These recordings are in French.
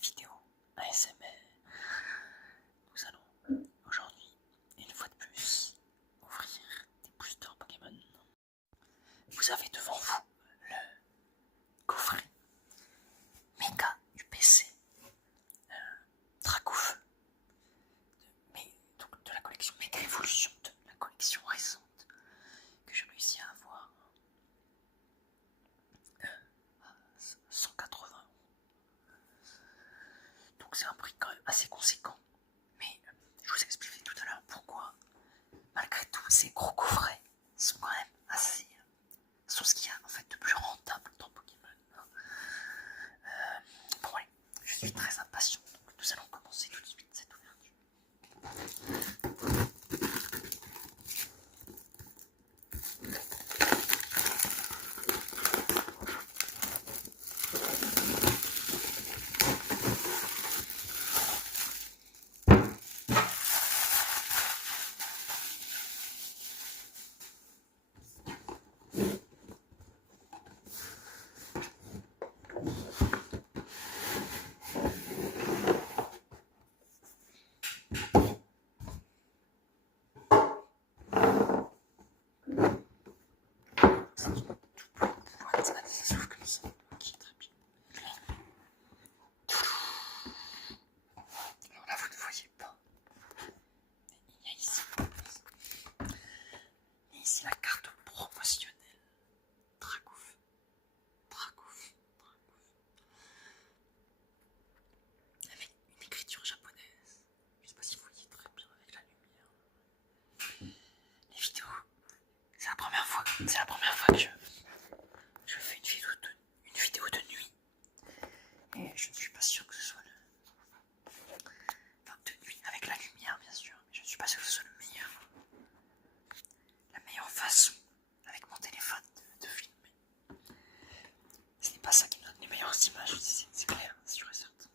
vidéo ASMR. Nous allons aujourd'hui, une fois de plus, ouvrir des boosters Pokémon. Vous avez devant vous le coffret Mega UPC Dracofeu de la collection Mega Evolution, de la collection récente que j'ai réussi à avoir à 180 €. Donc c'est un prix quand même assez conséquent. Mais je vous expliquerai tout à l'heure pourquoi, malgré tout, ces gros coffrets sont quand même assez... sont ce qu'il y a en fait de plus rentable dans Pokémon. Bon allez, je suis très impatient, donc nous allons commencer tout de suite cette ouverture. Allez, ça s'ouvre comme ça. Ok, très bien. Alors là, vous ne voyez pas. Il y a ici la carte promotionnelle Dracofeu. Avec une écriture japonaise. Je ne sais pas si vous voyez très bien avec la lumière. Les vidéos, c'est la première fois que je fais une vidéo de nuit. Et je ne suis pas sûr que ce soit de nuit avec la lumière, bien sûr. Mais je ne suis pas sûr que ce soit la meilleure façon avec mon téléphone de filmer. Ce n'est pas ça qui me donne les meilleures images, c'est clair, c'est sûr et certain.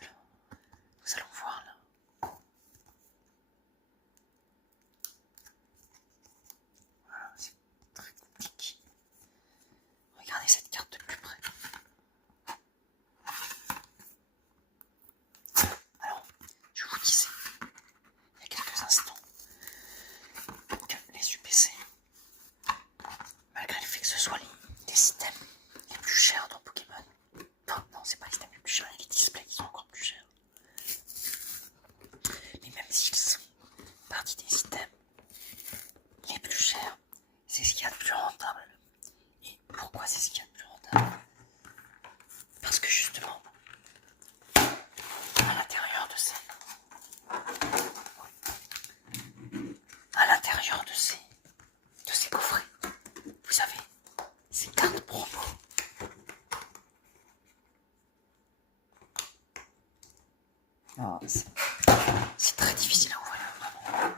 Alors, nous allons voir là. Voilà, c'est très compliqué. Regardez cette carte de plus près. Alors, je vous disais il y a quelques instants que les UPC, malgré le fait que ce soit des systèmes les plus chers dans Pokémon, non, c'est pas les systèmes les plus chers, les displays qui sont encore plus chers. Mais même s'ils sont partie des systèmes les plus chers, c'est ce qu'il y a de plus rentable. Et pourquoi c'est ce qu'il y a de plus rentable? Parce que justement, à l'intérieur de ces coffrets, vous avez ces cartes promo. C'est très difficile à ouvrir, vraiment.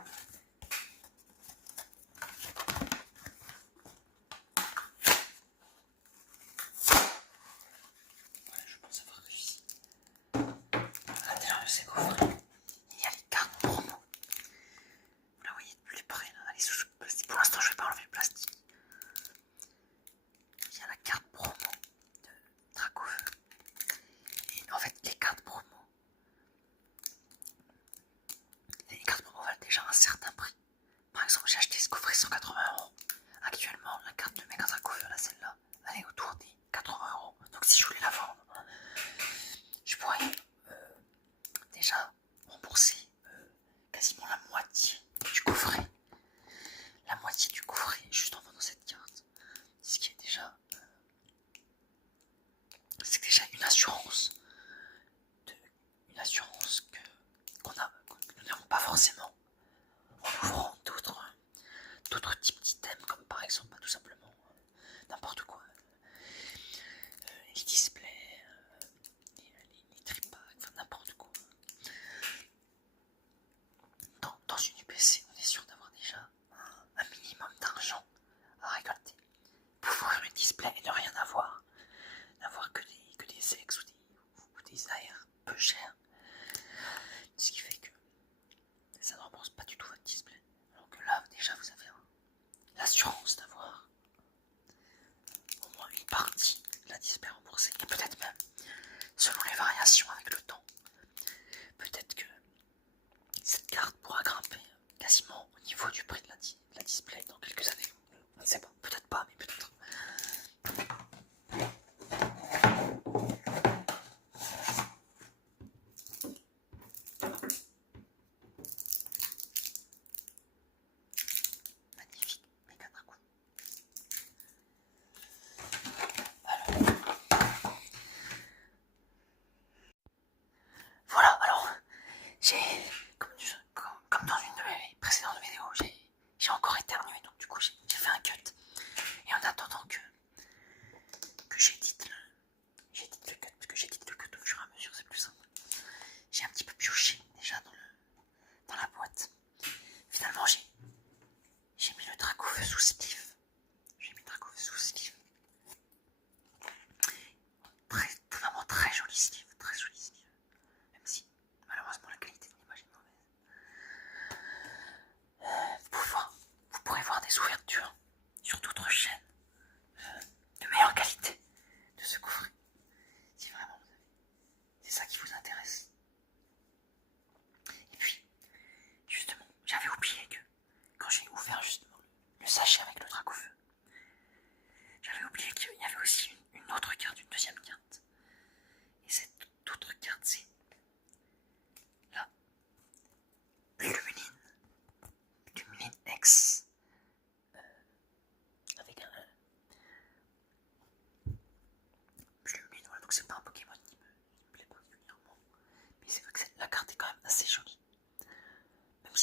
Voilà, je pense avoir réussi. À l'intérieur de ces coffrets, il y a les cartes promo. Vous la voyez de plus près là, elle est sous le plastique. Pour l'instant, je ne vais pas enlever le plastique. Il y a la carte promo de Dracofeu. Et en fait, les cartes promo valent déjà un certain prix. Par exemple, j'ai acheté ce coffret 180 €. Actuellement, la carte de Mega Dracofeu, là, celle-là, elle est autour des 80 €. Donc si je voulais la vendre, je pourrais déjà rembourser quasiment la moitié du coffret. La moitié du coffret juste en vendant cette carte. Ce qui est déjà... c'est déjà une assurance. Que nous n'avons pas forcément en ouvrant d'autres types d'items, comme par exemple tout simplement n'importe quoi. Les displays, les tripacks, enfin n'importe quoi. Dans une UPC, on est sûr d'avoir déjà un minimum d'argent à récolter pour ouvrir une display et ne rien avoir. N'avoir que des ex ou des AR peu chers. Ce qui fait que ça ne rembourse pas du tout votre display. Alors que là, déjà, vous avez l'assurance d'avoir au moins une partie de la display remboursée. Et peut-être même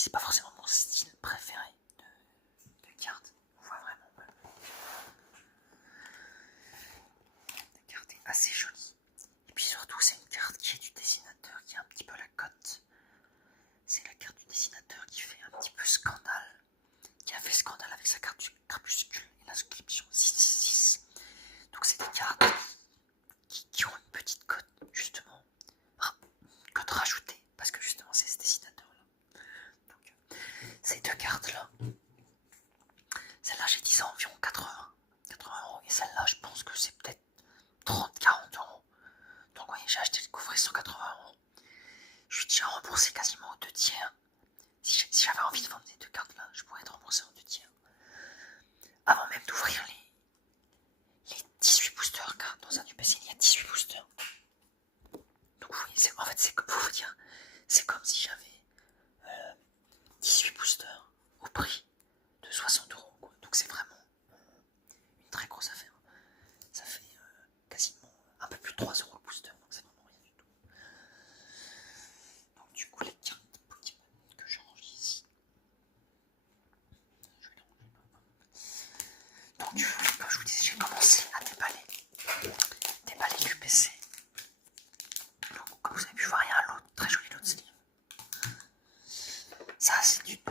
si c'est pas forcément mon style préféré de carte. On voit vraiment. La carte est assez jolie. Et puis surtout, c'est une carte qui est du dessinateur, qui a un petit peu la cote. C'est la carte du dessinateur qui fait un petit peu scandale. Qui a fait scandale avec sa carte du crépuscule et l'inscription 666. Donc c'est des cartes qui ont une petite cote, justement. Une cote rajoutée, parce que justement c'est ce dessinateur-là. Donc ces deux cartes-là, celle-là j'ai dit ça environ 80 €. Et celle-là je pense que c'est peut-être 30-40 €. Donc vous voyez, j'ai acheté le coffret 180 €. Je suis déjà remboursé quasiment aux 2/3. Si j'avais envie de vendre ces deux cartes-là, je pourrais être remboursé en 2/3. Avant même d'ouvrir les 18 boosters, car dans un UPC il y a 18 boosters. Donc vous voyez, en fait c'est pour vous dire, c'est comme si j'avais 18 boosters au prix de 60 €. Quoi. Donc c'est vraiment une très grosse affaire. Ça fait quasiment un peu plus de 3 € le booster, donc c'est vraiment rien du tout. Donc du coup les cartes Pokémon que je range ici, je vais les ranger là. Donc comme je vous disais, j'ai commencé à déballer l'UPC. Donc comme vous avez pu voir, il y a un lot, très joli lot de sleeve. Ça c'est une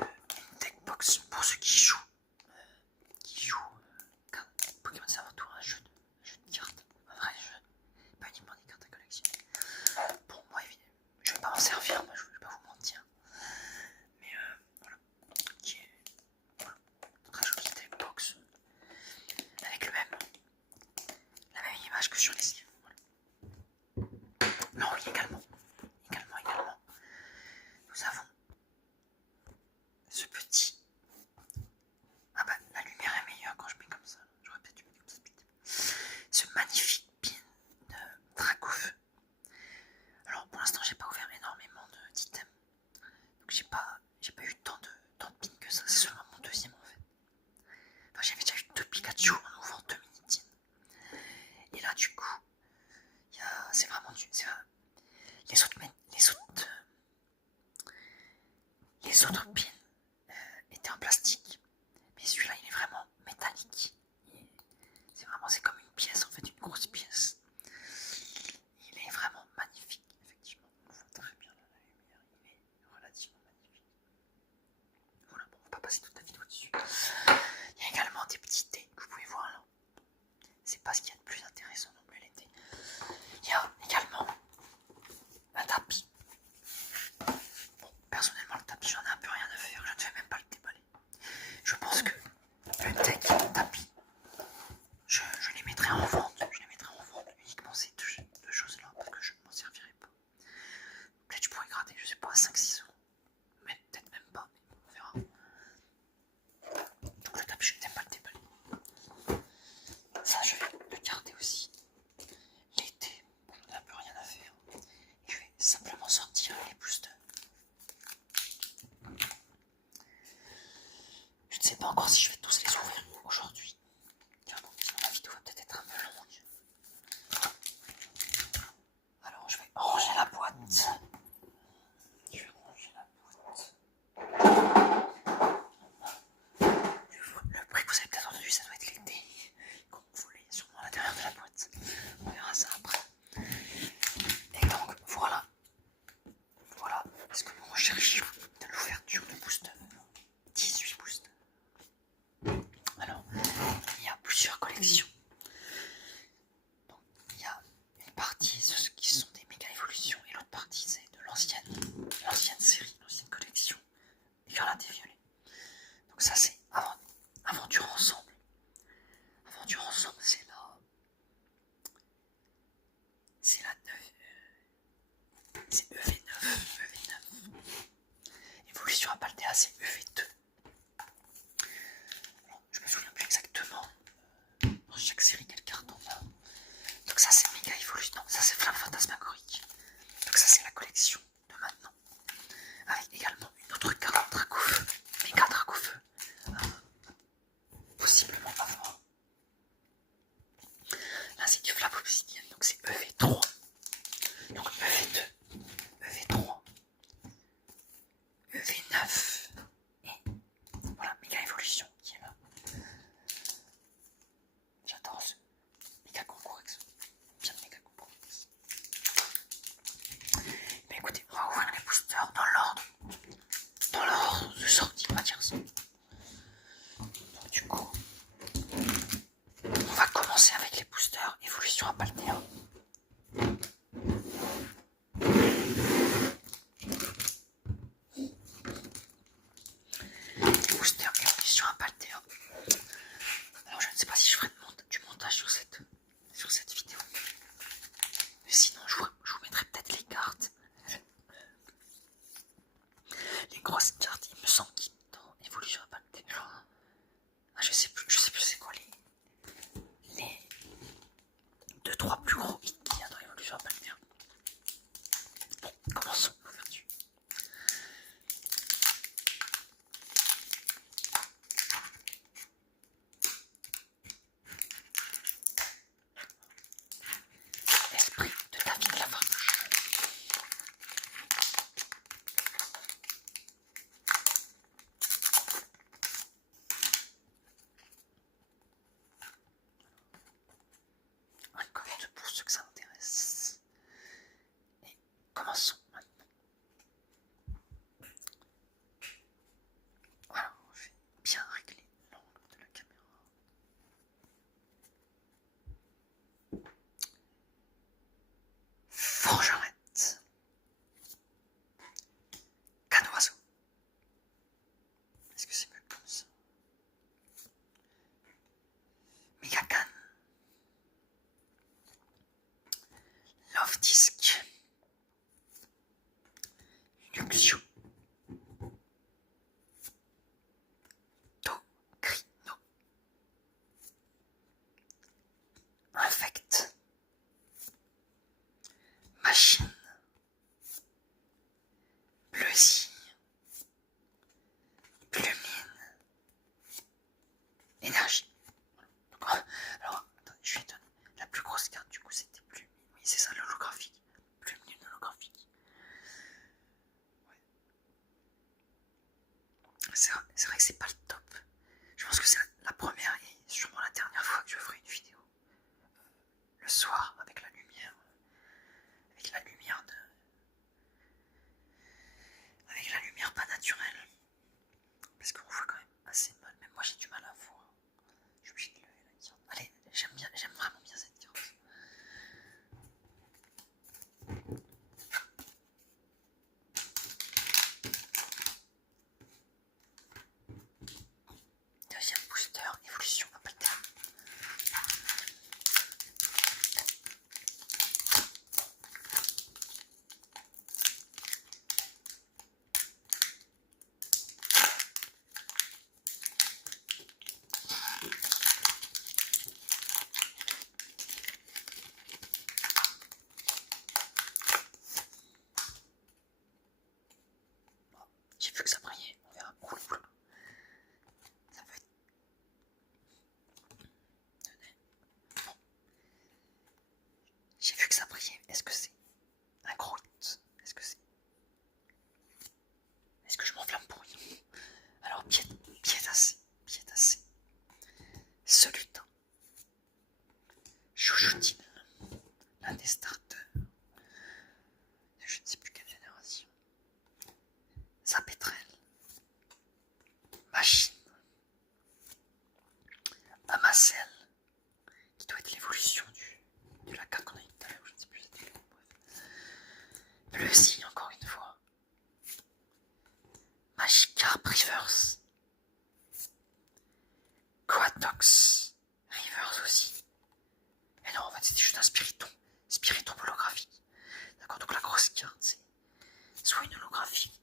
deck box pour ceux qui jouent Pokémon Serventour, un jeu de cartes, un vrai jeu, pas uniquement des cartes à collectionner. Pour moi, évidemment, je vais pas m'en servir, moi, je vais pas vous mentir. Mais voilà, qui est voilà, très jolie deck box avec la même image que sur les sleeves. Voilà. Non, oui, également, nous avons ce petit. Ah bah, la lumière est meilleure quand je mets comme ça. J'aurais peut-être dû mettre comme ça. Ce magnifique pin de Dracofeu. Alors pour l'instant, j'ai pas ouvert énormément d'items. Donc j'ai pas eu tant de pins que ça. C'est seulement mon deuxième en fait. Enfin, j'avais déjà eu 2 Pikachu en ouvrant 2 Minitines. Et là, du coup, c'est vraiment les autres pins étaient en plastique. Mais celui-là, il est vraiment métallique. C'est comme une pièce, en fait, une grosse pièce. Il est vraiment magnifique, effectivement. On voit très bien là, la lumière, il est relativement magnifique. Voilà, bon, on va pas passer toute la vidéo dessus. Il y a également des petits dés que vous pouvez voir là. C'est pas ce qu'il y a de plus intéressant non plus, les dés. Il y a également un tapis. Bon, personnellement, le tapis, j'en ai un peu rien à faire. Je ne vais même pas le déballer. Je pense que le deck tapis, je les mettrai en vente. Uniquement ces deux choses-là, parce que je ne m'en servirai pas. Peut-être je pourrais gratter, je sais pas, 5-6 €. Mais peut-être même pas, mais on verra. Donc le tapis, je n'aime pas le déballer. Ça, je vais le garder aussi. L'été, bon, on n'a un peu rien à faire. Et je vais simplement sortir les boosters. Je ne sais pas encore si je vais tous les ouvrir aujourd'hui. Bon, sinon la vidéo va peut-être être un peu longue. Alors je vais ranger la boîte. Le bruit que vous avez peut-être entendu, ça doit être les dés qu'on volait sûrement à l'intérieur de la boîte. On verra ça après. Et donc voilà ce que nous recherchons de l'ouverture de booster. 18 boosters. Alors, il y a plusieurs collections. Donc, il y a une partie ceux qui sont des méga évolutions et l'autre partie c'est de l'ancienne série, l'ancienne collection Écarlate et Violet. Donc ça c'est Aventure Ensemble. Aventure Ensemble c'est EV9. Évolution à Paldea c'est EV2. Alors, je me souviens plus exactement dans chaque série quelle carte on a. Donc ça c'est méga évolution. Non, ça c'est Flamme Fantasmagorique. Donc ça c'est la collection de maintenant. Avec également une autre carte Dracofeu. Méga Dracofeu. Possiblement avant. Là c'est du Flap Obsidian. Donc c'est EV3. Donc EV2. EV3. EV9. jouera pas le T1. Booster évolution à pas le T1. Alors je ne sais pas si je ferai du montage sur cette vidéo. Mais sinon je vous mettrai peut-être les cartes. Les grosses cartes, il me semble qu'ils dans évolution à pas le T1. Ah, je sais plus c'est quoi les 2-3 plus gros hits qu'il y a dans l'évolution à pas le T1. Bon, commençons l'ouverture. Esprit de David Lafarge. Un code pour ceux que ça intéresse. Et commençons maintenant. Voilà, je vais bien régler l'angle de la caméra. Forgerette. Canoiseau. Est-ce que c'est mieux comme ça? Megacan. Love Disc. Luxio. Tocrino. Infect. Machine. Bleuzy. Plumine. Énergie. Alors, attendez, je vais donner la plus grosse carte, du coup c'était Plumine. Oui, c'est ça, l'holographique. Plumine holographique. Ouais. C'est vrai que c'est pas le top. Je pense que c'est la première et sûrement la dernière fois que je ferai une vidéo. Le soir, avec la lumière. Avec la lumière avec la lumière pas naturelle. Parce qu'on voit quand même assez mal. Même moi j'ai du mal à voir. Je suis obligé de lever la carte. Allez, j'aime vraiment bien cette carte. Deuxième booster, évolution, on va pas le terme. J'ai vu que ça brillait, on verra. Oh, ça peut être... Bon. J'ai vu que ça brillait. Est-ce que c'est un gros hit? Est-ce que je m'enflamme pour rien? Alors, piétassé. Solutin. Chouchoutine. L'un des starters. Je ne sais plus quelle génération. Zapétrel. Machine. Amacel. Qui doit être l'évolution de la carte qu'on a eu tout à l'heure. Je ne sais plus c'était. Bref. Bleuzy, encore une fois. Magikarp Reverse. Quatox Reverse aussi. Et non, en fait, c'était juste un Spiritomb holographique. D'accord, donc la grosse carte, c'est soit une holographique,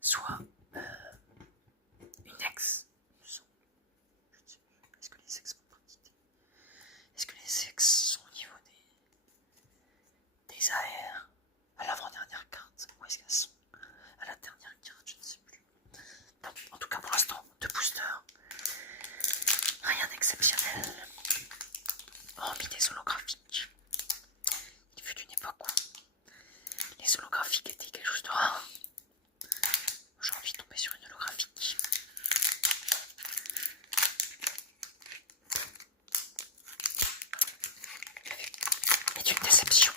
soit une ex. Est-ce que les ex font partie Est-ce que les ex sont au niveau des AR à l'avant-dernière carte? Où est-ce qu'elles sont? À la dernière carte, je ne sais plus. Bon, en tout cas, pour l'instant, 2 boosters. Rien d'exceptionnel. Hormis des holographiques. Il fut une époque où les holographiques étaient quelque chose de rare. J'ai envie de tomber sur une holographique. Est une déception.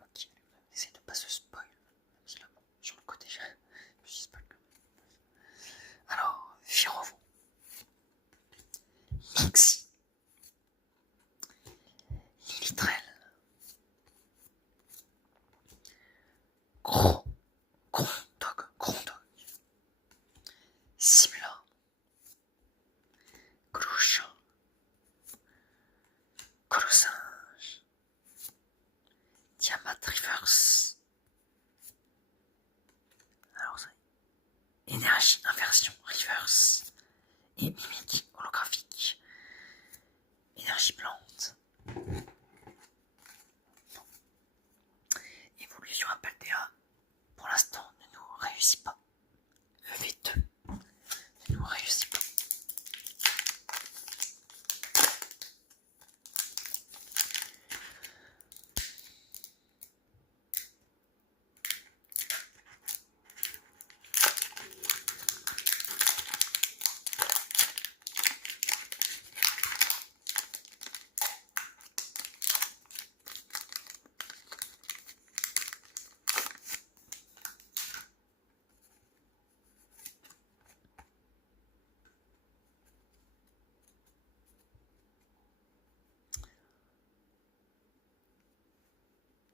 Ok, essaye de pas se spoil, même si là énergie, inversion, reverse et mimique holographique. Énergie plante. Évolution à Paldea, pour l'instant, ne nous réussit pas. EV2 ne nous réussit pas.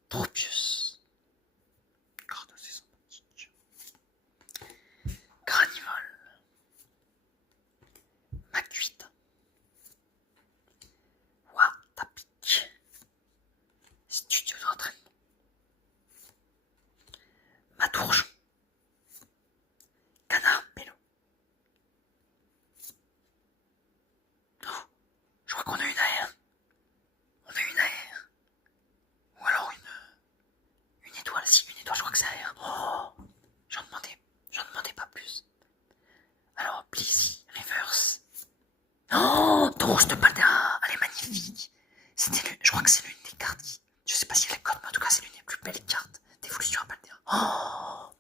Tropius. Carte assez sympathique. Granivol. Macuita. Watapic. Studio d'entraînement. Matourgeon. Canard Bello. Oh, je crois qu'on a une AR. On a une AR. Ou alors une étoile. Si, une étoile, je crois que c'est AR. Oh, j'en demandais pas plus. Alors, Blizzy, Reverse. Oh, Tauros de Paldea, elle est magnifique. Je crois que c'est l'une des cartes je sais pas si elle est code, mais en tout cas, c'est l'une des plus belles cartes d'évolution à Paldea. Oh,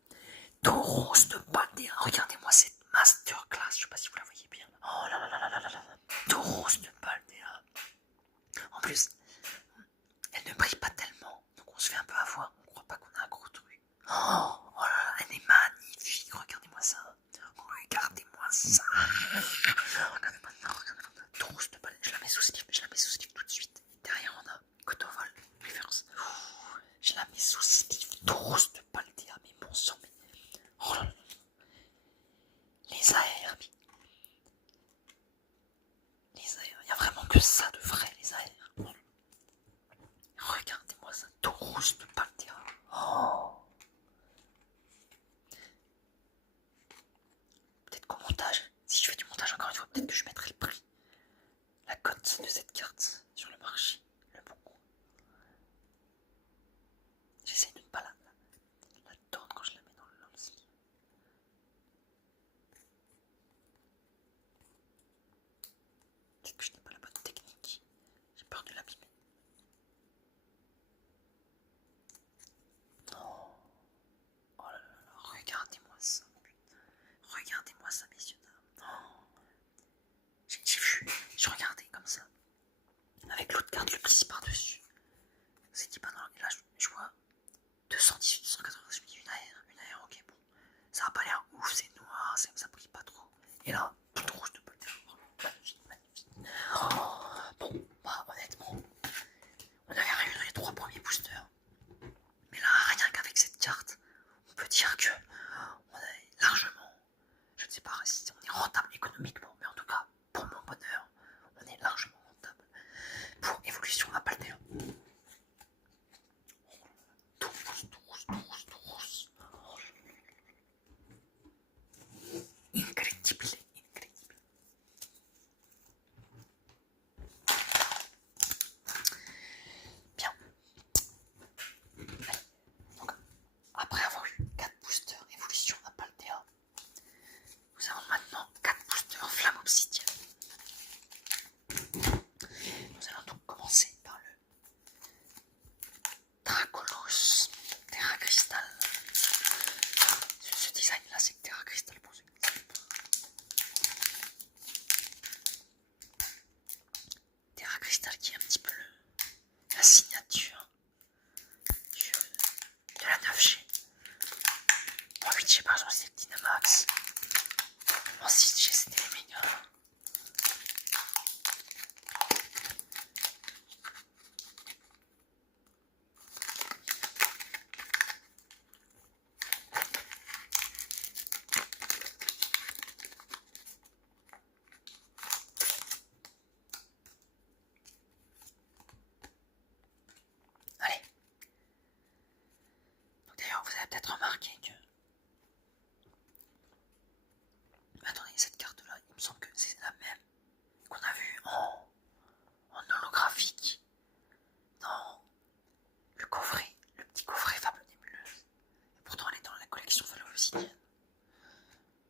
Tauros de Paldea. Regardez-moi cette masterclass. Je sais pas si vous la voyez bien. Oh là là là là là là là. Tauros de Paldea. En plus, elle ne brille pas tellement, donc on se fait un peu avoir. On croit pas qu'on a un gros truc. Oh là là, elle est magnifique. Regardez-moi ça. Regardez-moi ça. Regardez-moi ça. Tauros de Paldea. Je la mets sous sleeve. Je la mets sous sleeve tout de suite. Derrière, on a Kotovol, Reverse. Je la mets sous sleeve. Tauros de Paldea. Mais bon sang. Oh là là. Les AR. Les AR. Il n'y a vraiment que ça de vrai, les AR. Regardez-moi ça. Tauros de Paldea. Oh. Peut-être qu'au montage, si je fais du montage encore une fois, peut-être que je mettrai le prix. La cote de cette carte sur le marché, le bon coup. J'essaie de ne pas la tordre quand je la mets dans le sleeve. Peut-être que je n'ai pas la bonne technique. J'ai peur de l'abîmer. Oh, oh là là, regardez-moi ça. Regardez-moi ça, messieurs dames. Oh. J'ai vu, je regardais comme ça. Avec l'autre carte, le plis par-dessus. C'est dit pas non, et là je vois 218, 280, je me dis une AR, ok bon. Ça a pas l'air ouf, c'est noir, ça brille pas trop. Et là, tout rouge de Paldea. Magnifique, magnifique. Oh, bon, bah honnêtement, on avait réuni les 3 premiers boosters. Mais là, rien qu'avec cette carte, on peut dire que on est largement, je ne sais pas si on est rentable économiquement, mais en tout cas, pour mon bonheur, on est largement rentable. Pour évolution à Paldea. Tout rouge. Incredible. Bien. Donc, après avoir eu 4 boosters évolution à Paldea, nous avons maintenant 4 boosters flamme obsidienne. Nous allons donc commencer par le Dracolos Terra Crystal. Ce design là, c'est Terra Crystal pour ceux qui ne savent pas. Terra Crystal qui est un petit peu la signature de la 9G. En 8G par exemple c'était le Dynamax. En 6G c'était les Mega. Allez. Donc d'ailleurs vous avez peut-être remarqué que obsidienne.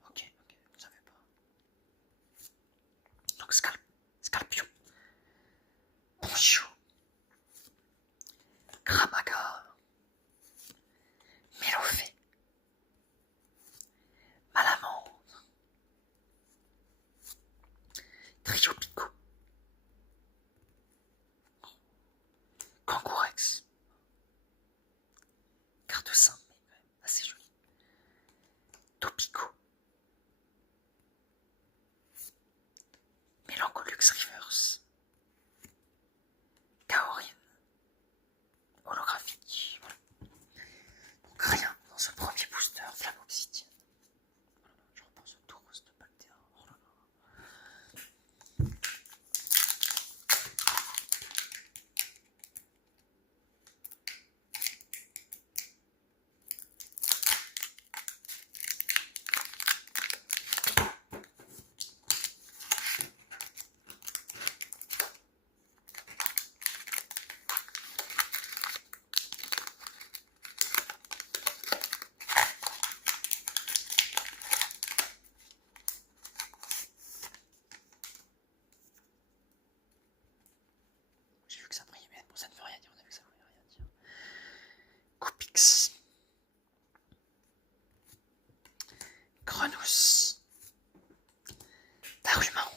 Ok, je savais pas. Donc Scalpion, Poncho, Kramaga, Mélofée, Malamande, Trio Pico, Kangourex, carte simple mais quand même assez jolie, Topico, Melancholux Reverse, Kaorin, holographique, voilà. Donc rien dans ce premier booster Flamme Obsidienne. Voilà, je repense au Tauros de Paltea. Oh là là. J'ai vu que ça brillait, mais bon, ça ne veut rien dire. On a vu que ça ne voulait rien dire. Coupix, Grenousse, Daruman,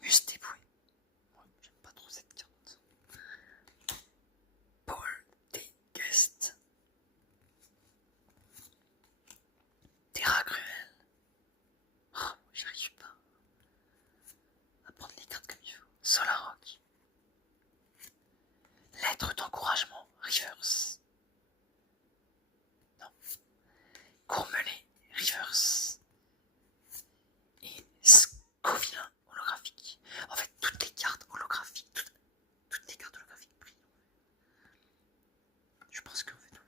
Mustéboué. Moi, j'aime pas trop cette carte. Paul Guest, Terra Cruel. Oh, j'arrive pas à prendre les cartes comme il faut. Solarrock, Lettre d'encouragement, Reverse. Non. Courmelet, Reverse. Et Scovillain, holographique. En fait, toutes les cartes holographiques, toutes les cartes holographiques brillent. Je pense qu'en fait,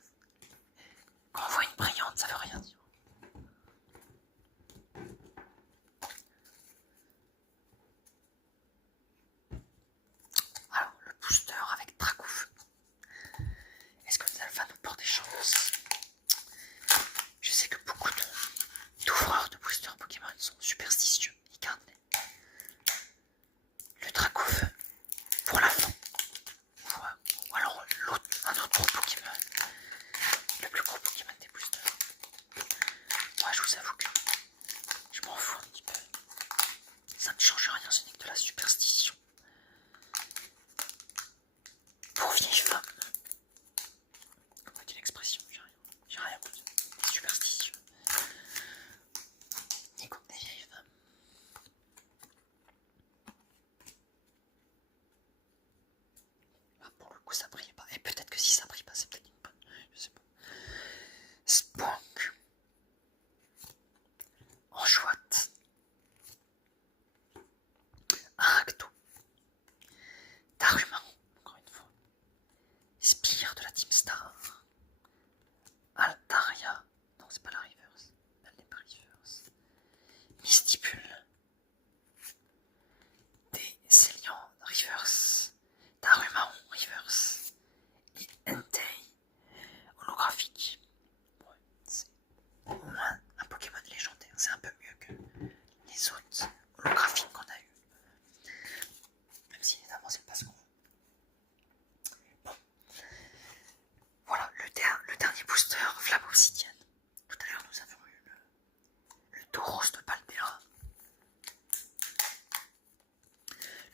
quand on voit une brillante, ça veut rien dire. Alors, le booster avec Dracouf. Est-ce que ça nous porte des chances? Je sais que beaucoup d'ouvreurs de boosters Pokémon sont superstitieux. Ils gardent le Dracouf pour la fin. Ou alors un autre gros Pokémon. Le plus gros Pokémon des boosters. Moi, je vous avoue que je m'en fous un petit peu. Ça ne change rien, ce n'est que de la superstition. Pour vieille femme. Comment dit l'expression? J'ai rien contre des superstitions. Ni contre des vieilles femmes. Ah, pour le coup, ça brille pas. Et peut-être que si ça brille pas, c'est peut-être une bonne. Je sais pas. Sponk. Enchouette. Aracto. Daruman, encore une fois. Spire de la Team Star. Altaria. Non, c'est pas la Reverse. Elle n'est pas Reverse. Mystipule. Décéliant Reverse. Daruman Reverse. Et Entei. Holographique. Ouais, c'est au moins un Pokémon légendaire. C'est un peu mieux que les autres holographiques qu'on a eu. Même si évidemment c'est pas ce qu'on veut. Bon. Voilà, le dernier booster, Flamme Obsidienne. Tout à l'heure nous avons eu le Tauros de Paltea.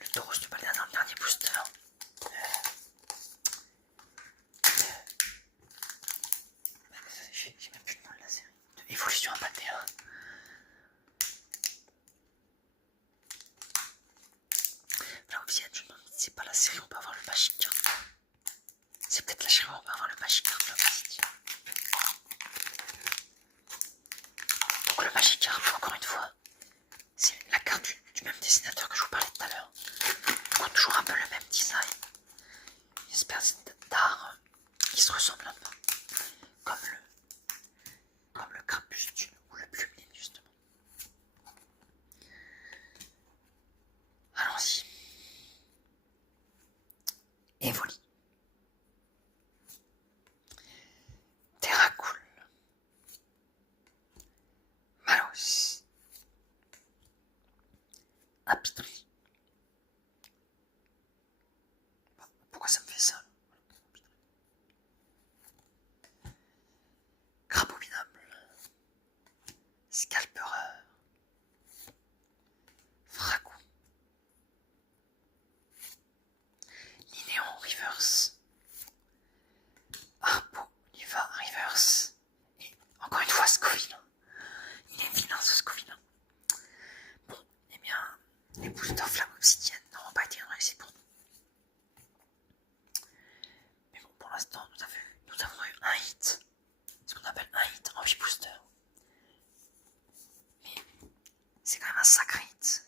Le Tauros de Paltea dans le dernier booster. J'ai même plus le nom de la série. De Évolution à Paltea. Flamme Obsidienne, je me demande si c'est pas la série où on peut avoir le Magikarp. C'est peut-être la série où on peut avoir le Magikarp, Flamme Obsidienne. Donc le Magikarp, encore une fois, c'est la carte du même dessinateur que je vous parlais tout à l'heure. On a toujours un peu le même design. Une espèce d'art qui se ressemble un peu. Comme le Crapustule ou le Plumeline justement. Allons-y. Evoli. Terracool. Happy Tree. Pourquoi ça me fait ça? Crabominable. Scalpereur. Fragou. Linéon Reverse. Harpo Niva Reverse. Et encore une fois Scoville. Il est vilain ce Scoville. Bon, eh bien, les boosters flamme obsidienne n'auront pas été un réussi pour nous. Mais bon, pour l'instant, nous avons eu un hit. Ce qu'on appelle un hit en 8 boosters. Mais c'est quand même un sacré hit.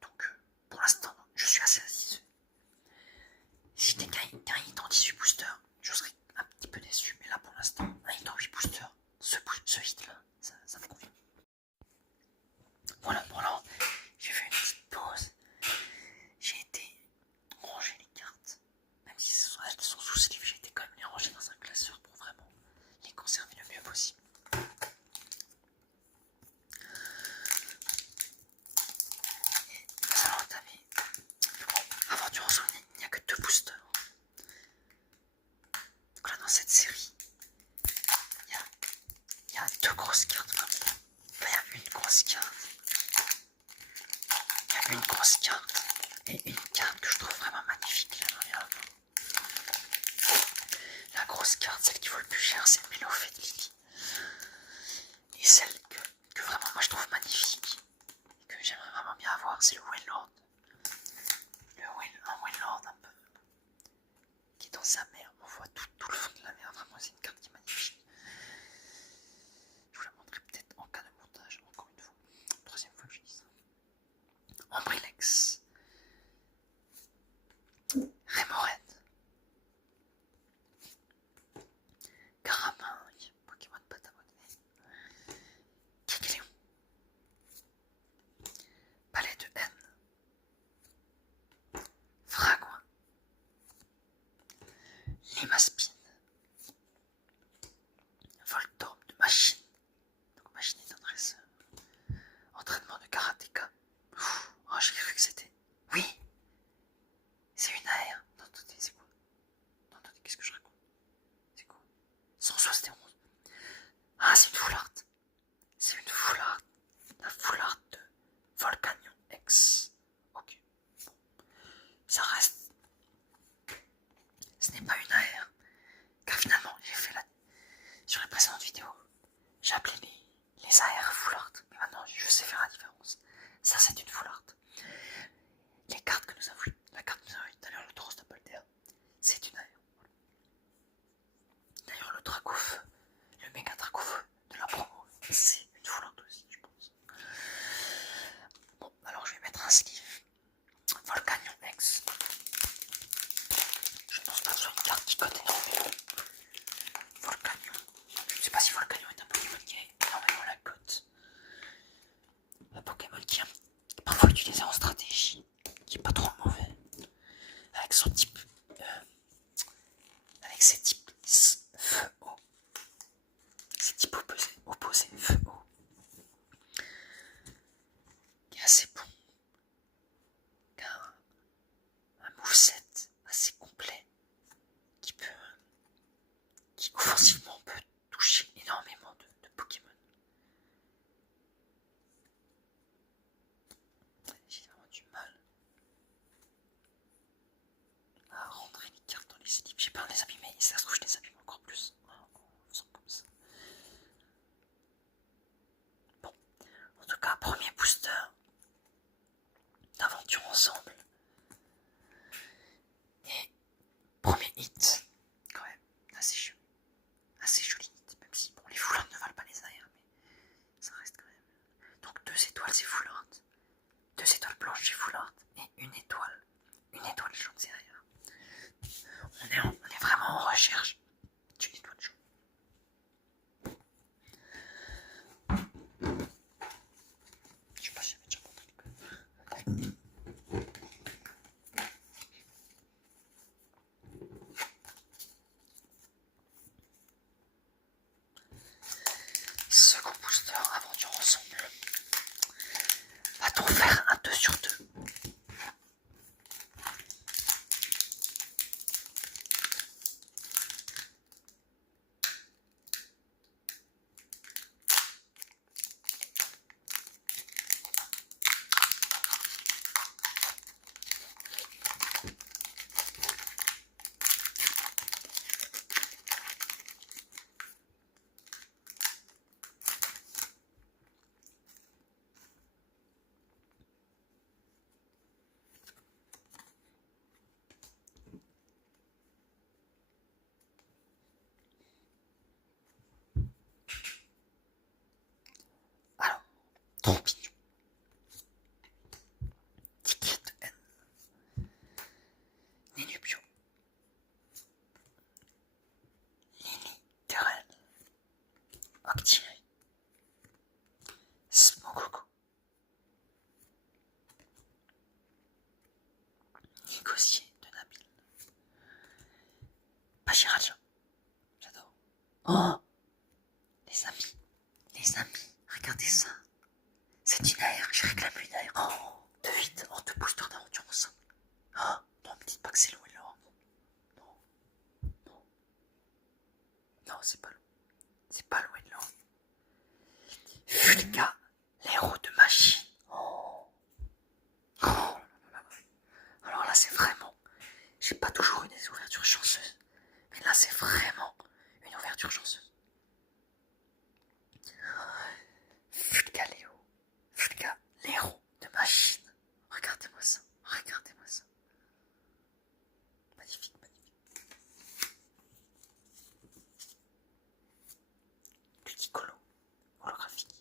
Donc, pour l'instant, je suis assez satisfait. Si j'étais qu'un hit en 18 boosters, je serais un petit peu déçu. Mais là, pour l'instant, un hit en 8 boosters, ce hit là, ça me convient. Voilà, pour alors, j'ai fait une petite pause. J'ai été ranger les cartes. Même si elles sont sous sleeve, j'ai été quand même les ranger dans un classeur pour vraiment les conserver le mieux possible. Et nous allons entamer. Bon, Aventure en zone, il n'y a que 2 boosters. Donc là, dans cette série, il y a 2 grosses cartes comme ça. Là, il y a une grosse carte. Il y a une grosse carte. Et une carte que je trouve vraiment magnifique. La grosse carte, celle qui vaut le plus cher, c'est Melofet de Lily. Et celle que vraiment moi je trouve magnifique et que j'aimerais vraiment bien avoir, c'est le Wailord. Un Wailord un peu qui est dans sa mer. On voit tout le fond de la mer. Vraiment, c'est une carte qui est magnifique. Je vous la montrerai peut-être en cas de montage, encore une fois. Troisième fois que je dis ça. Ambrilex. Remoraid. Caramingue. Pokémon pâte à modeler. Kikléon. Palais de haine. Fragouin. Limaspine. Voltorb de machine. Donc machine est un dresseur. Entraînement de karatéka. Oh, j'ai cru que c'était... Oui. C'est une AR. Non, attendez, c'est quoi? Non, attendez, qu'est-ce que je raconte? C'est quoi? 171. Ah, c'est une full art. C'est une full art. La full art de Volcanion X. Ok. Bon. Ça reste... Ce n'est pas une AR. Car finalement, j'ai fait sur les précédentes vidéos, j'ai appelé les AR full art. Mais maintenant, je sais faire la différence. Ça, c'est une full art. Les cartes que nous avons vues, la carte que nous avons vue tout à l'heure, le Tauros Doppelter, c'est une AR. D'ailleurs, le Dracofeu, le méga Dracofeu de la promo, c'est une full art aussi, je pense. Bon, alors je vais mettre un sleeve. Volcanion X. Je pense pas que ce soit une carte qui cote énormément. Volcanion. Je ne sais pas si Volcanion est un Pokémon qui est énormément la cote. Un Pokémon qui est parfois utilisé en stratégie, qui est pas trop mauvais. Avec son type. Avec ses types feu-eau. Ses types opposés feu-eau. Qui est assez bon. Car un moveset assez complet qui offensivement peut toucher énormément de Pokémon. J'ai vraiment du mal à rentrer les cartes dans les slips. J'ai peur de les abîmer, et ça se trouve je les abîme encore plus en faisant comme ça. Bon, en tout cas, premier booster d'aventure ensemble. Et premier hit, quand même, assez joli. trop mignon. Ticket de haine. Ninubio. Lily Terrell. Octillerie. Smogogo. Négocier de Nabil. Bachiraja. J'adore. Oh, les amis, regardez ça. C'est une aire, j'ai réclamé une aire. Oh, de vite, on te booster d'aventure ensemble. Oh, non, me dites pas que c'est Lou et Laurent. Non, non, non, c'est pas Lou. C'est pas Lou et Laurent. Fulga, l'héros de machine. Oh, oh là là là. Alors là, c'est vraiment. J'ai pas toujours eu des ouvertures chanceuses. Mais là, c'est vraiment une ouverture chanceuse. Fulga, l'héros de machine. Regardez-moi ça, regardez-moi ça. Magnifique, magnifique. Ludicolo, holographique.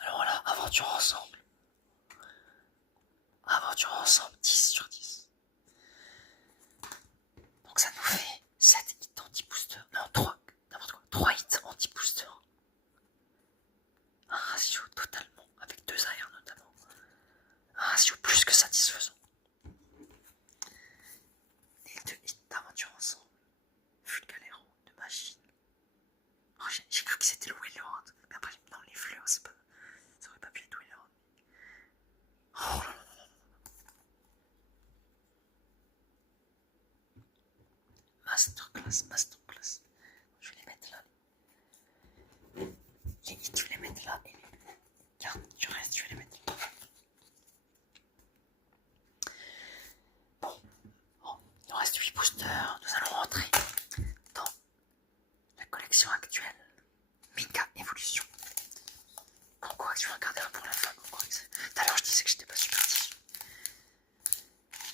Alors là, aventure ensemble. Aventure ensemble, 10 sur 10. Donc ça nous fait 7 hits anti-booster. Non, 3, n'importe quoi. 3 hits anti-booster. Un ratio totalement, avec 2 AR notamment. Un ratio plus que satisfaisant. Les 2 hits d'aventure ensemble. Fulgalero de machine. Oh, j'ai cru que c'était le Wayland. Mais après, non, les fleurs, c'est pas. Ça aurait pas pu être Wayland. Oh là là. Masterclass. Je vais les mettre là. Les hits, je vais les mettre là. Et les cartes du reste, je vais les mettre là. Bon, il nous reste 8 boosters. Nous allons rentrer dans la collection actuelle. Méga évolution. Concours Action, regardez un pour la fin. Tout à l'heure, je disais que j'étais pas super déçu.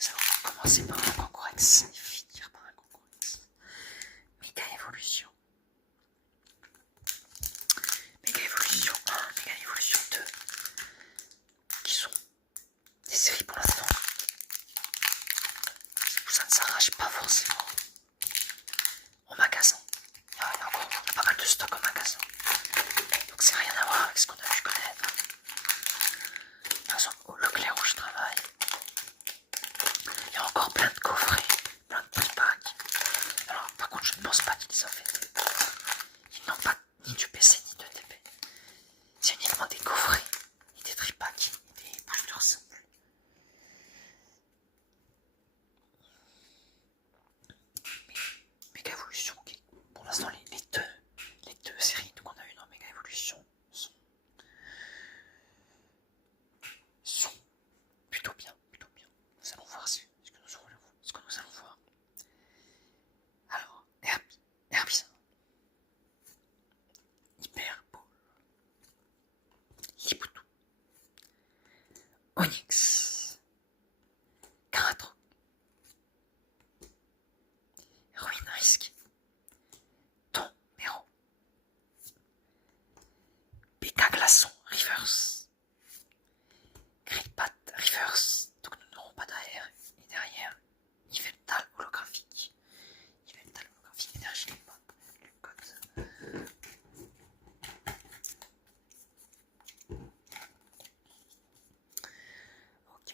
Nous allons commencer par un concours X et finir par un concours X. Méga évolution. Méga évolution 1, méga évolution 2. Qui sont des séries pour l'instant. Ça ne s'arrache pas forcément au magasin. Il y a encore pas mal de stock au magasin. Donc c'est rien à voir avec ce qu'on a pu connaître. Par exemple, au Leclerc où je travaille, il y a encore plein de coffrets, plein de tripacks. Alors par contre je ne pense pas qu'ils les ont fait. Ils n'ont pas ni du PC ni de TP. C'est uniquement des coffrets, et des tripacks, et des boosters simples. Méga évolution, okay. Pour l'instant les deux séries qu'on a eues dans Méga évolution sont plutôt bien. Nous allons voir ce que nous allons voir. Alors, Herbie, Hyper Ball, Lipoutou, Onyx, Karatro, Ruin Risk, Ton Méro, Péka Glaçon Reverse, Grillpat Reverse, donc nous n'aurons pas d'AR, et derrière, Yveltal holographique. Énergie libre. Le code. Ok.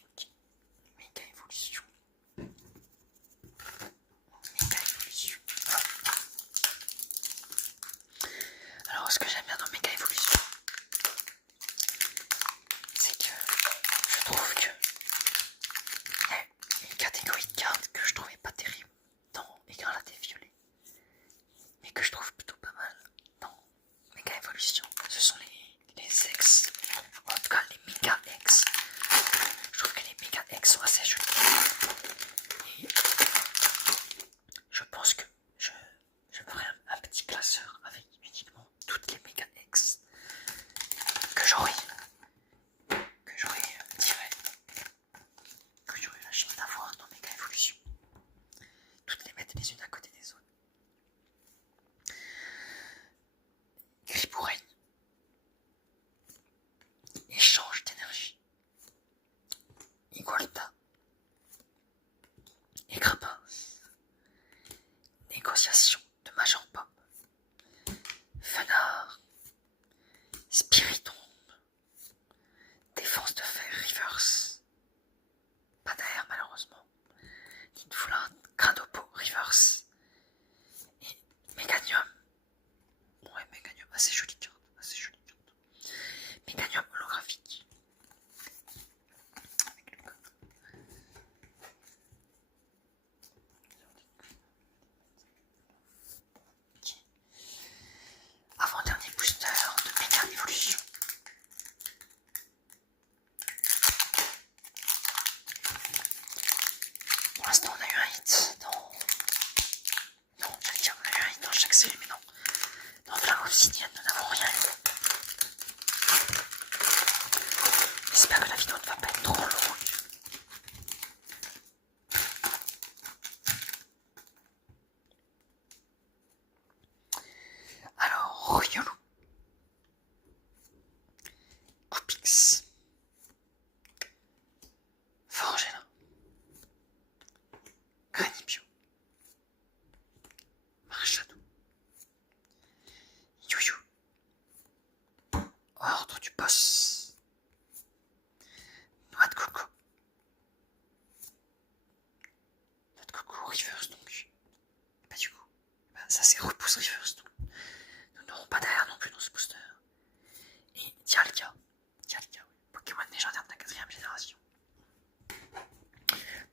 Méga évolution. Radiation de Major Pop. Fenard. Spiritombe. Défense de fer reverse. Pas d'air malheureusement. Ninfoulant, Grindopo reverse. Et Méganium. Ouais, Méganium, assez jolie carte. Assez jolie carte. Méganium holographique. Avec le code. Okay. Avant-dernier booster de Méga Evolution. Pour l'instant, on a eu un hit dans. Non, j'allais dire, on a eu un hit dans chaque série, mais non. Dans Flamme Obsidienne, nous n'avons rien eu. J'espère que la vidéo ne va pas être trop longue. Alors, Riolu. Coupix. Forgela. Granibio. Marchadou. Youyou. Ordre du boss. Noix de coco. Noix de coco reverse donc. Bah du coup, bah, ça c'est repousse reverse donc. Nous n'aurons pas d'air non plus dans ce booster. Et Dialga. Dialga, oui. Pokémon légendaire de la 4ème génération.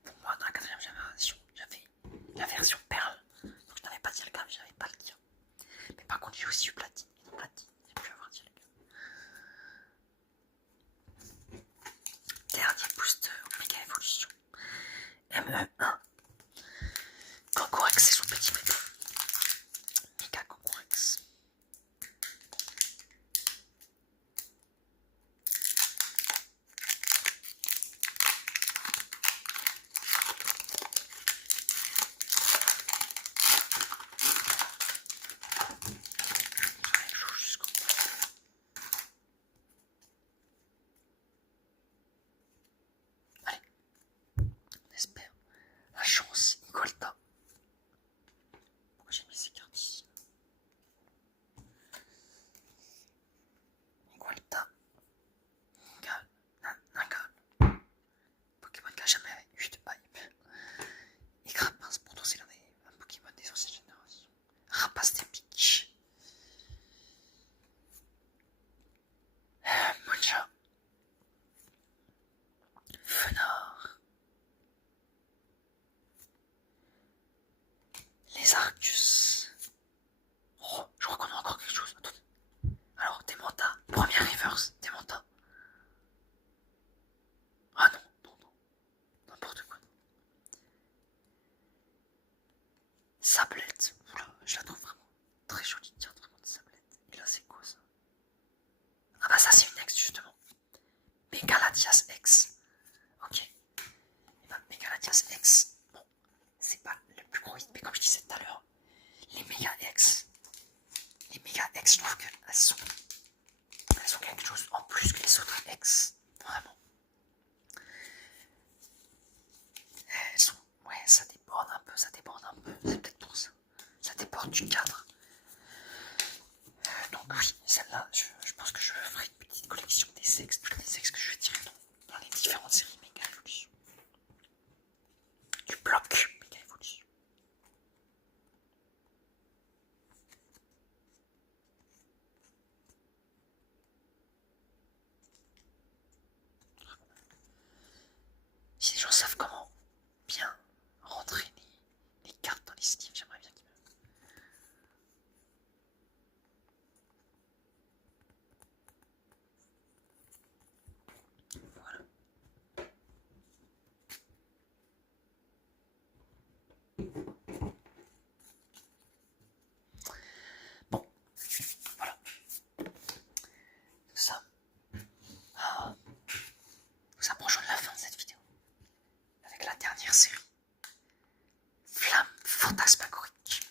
Pour moi, dans la 4ème génération, j'avais la version Perle. Donc je n'avais pas Dialga, mais j'avais pas le Dia. Mais par contre, j'ai aussi eu Platine. Et dans Platine, j'ai pu avoir Dialga. Dernier booster, Méga Évolution. ME1. Kangorex et son petit bébé. Méga Kangorex. Allez, on espère. La chance, Igolta. Pourquoi j'ai mis ces cartes ici? Igolta. Ningal. Pokémon qui a jamais eu de hype. Et Grapince, pourtant c'est un Pokémon des anciennes générations. Rapace des Peach. Mocha. Fenard. Les Arcus. Oh, je crois qu'on a encore quelque chose. Attendez. Alors, Démenta. Première reverse. Démenta. Ah non, non, non. N'importe quoi. Sablette. Oula, je la trouve vraiment très jolie. Tiens, vraiment de Sablette. Et là, c'est quoi ça? Ah bah ça, c'est une ex, justement. Megaladias X. Ok. Et bah, Megaladias X. Bon, c'est pas le plus gros hit, mais comme je disais tout à l'heure, les Mega X. Les Mega X, je trouve qu'elles sont quelque chose en plus que les autres X. Vraiment. Elles sont. Ouais, ça déborde un peu, ça déborde un peu. C'est peut-être pour ça. Ça déborde du cadre. Donc oui, celle-là, je pense que je ferai une petite collection des sexes, tous les sexes que je vais tirer dans les différentes séries Méga Évolution. Du bloc Méga Évolution. Si les gens savent comment bien rentrer les cartes dans les Steam, j'aimerais bien qu'ils me... Voilà. Bon, voilà. Tout ça. Ah, nous approchons de la fin de cette vidéo. Avec la dernière série. Flamme fantasmagorique.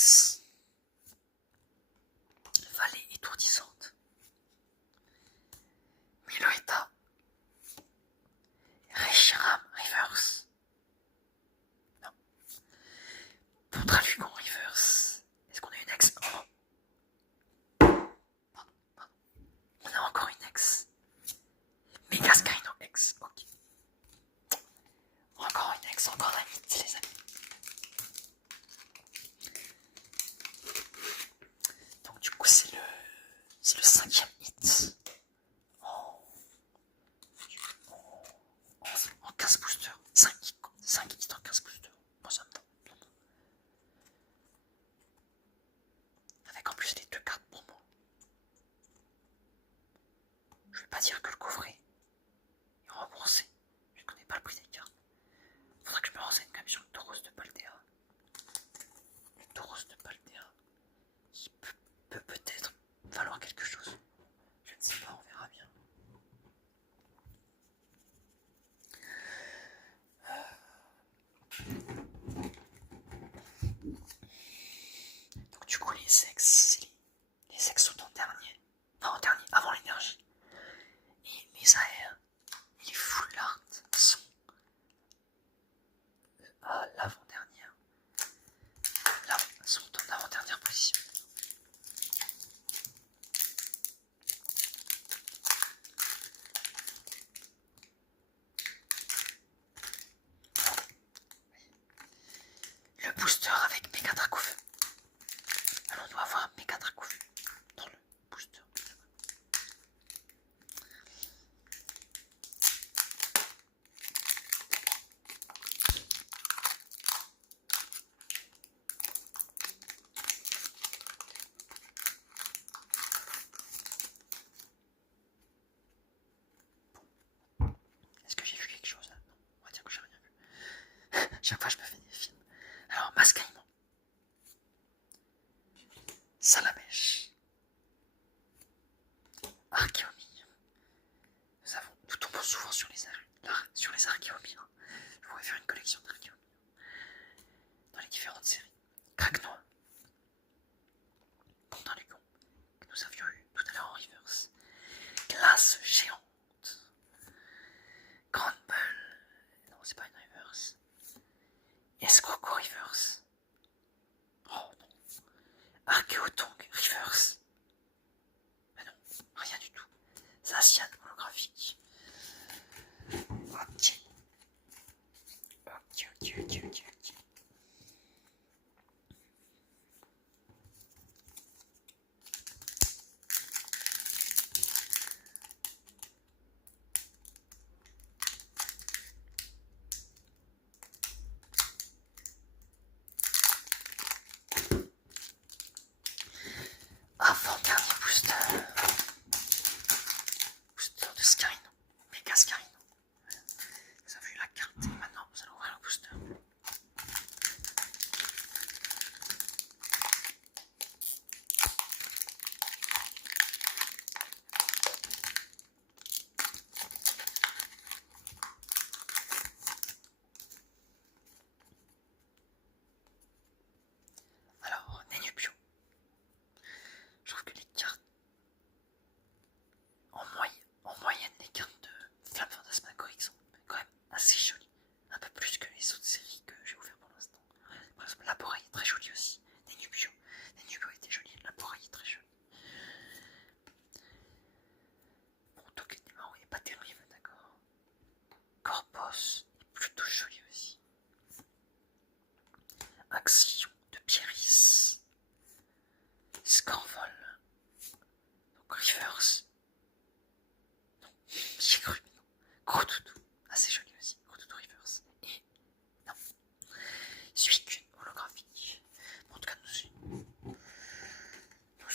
X. Vallée étourdissante. Miloeta. Reshiram Rivers. Non. Pontralugon Rivers. Est-ce qu'on a une ex? Oh. Pardon. On a encore une ex. Megascarino X. Ok. Encore une ex, encore un hit, les amis. Donc du coup c'est le 5e hit. En 15 boosters. 5 hits en 15 boosters. Moi ça me tente. Avec en plus les 2 cartes pour moi. Je vais pas dire que le coffret est remboursé. Je ne connais pas le prix des cartes. Faudra que je me renseigne quand même sur le Tauros de Paldea. Le Tauros de Paldea qui peut peut-être valoir quelque chose. Je ne sais pas, on verra bien. Donc du coup les sexes sont en dernier. Enfin en dernier, avant l'énergie. Et les AR et les full art sont à l'avant-dernière. Là, sont en avant-dernière position. Le booster avec Méga Dracofeu. Alors on doit avoir un Méga Dracofeu dans le booster. Est-ce que j'ai vu quelque chose là? Non, on va dire que j'ai rien vu. Chaque fois je me fais des films. Alors, Mascaïman. Salamèche. Archéomie. Nous tombons souvent sur les archéomies. Hein. Je pourrais faire une collection d'archéomies. Dans les différentes séries. Craque-noix. Pontralugon. Que nous avions eu tout à l'heure en reverse. Glace géante. Grande Bulle. Non, c'est pas une reverse. Escroco reverse. Oh non. Archéotong reverse. Mais non, rien du tout. Zacian holographique. Ok. Ok. Avant-dernier booster. Booster de Scarino. Méga Scarino. Vous avez vu la carte et maintenant vous allez ouvrir le booster. Alors, Nenubio. Je trouve que les cartes, en moyenne, les cartes de Flamme Fantasmagorique sont quand même assez jolies. Un peu plus que les autres séries que j'ai ouvertes pour l'instant. Par exemple, Labora est très jolie aussi. Nenubio était jolie, Labora est très jolie. Bon, Tokyo est pas terrible, d'accord. Corpos est plutôt joli aussi. Action de Pieris. Scorvol. Donc Reverse. Non, j'ai cru, mais non. Gros Doudou. Assez joli aussi. Gros Doudou Reverse. Et non. Suicune holographique. Bon, en tout cas, nous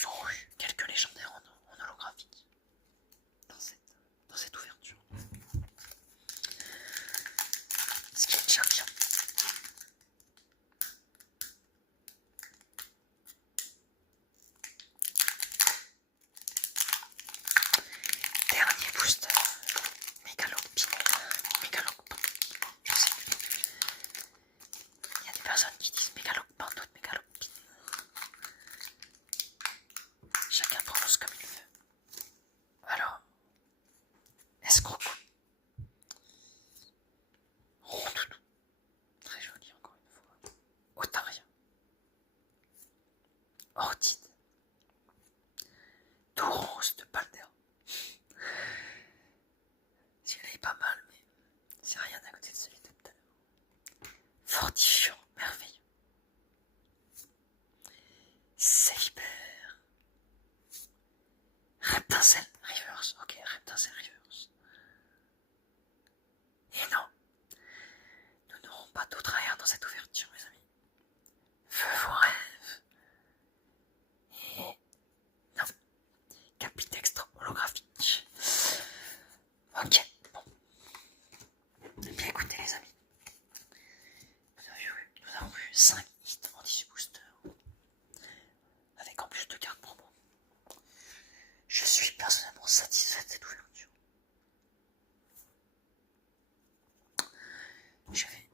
aurons eu quelques légendaires en holographique dans cette ouverture. Ce qui est déjà bien. Dernier booster. Mégalopin. Je sais plus. Il y a des personnes qui disent Mégalopin, d'autres Mégalopin. 5 hits en 18 boosters. Avec en plus de cartes promo. Je suis personnellement satisfait de cette ouverture. Je vais...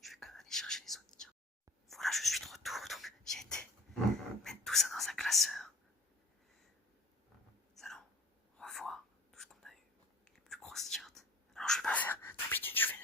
Je vais quand même aller chercher les autres cartes. Voilà, je suis de retour, donc j'ai été mettre tout ça dans un classeur. Nous allons revoir tout ce qu'on a eu, les plus grosses cartes. Alors je vais pas faire, d'habitude je fais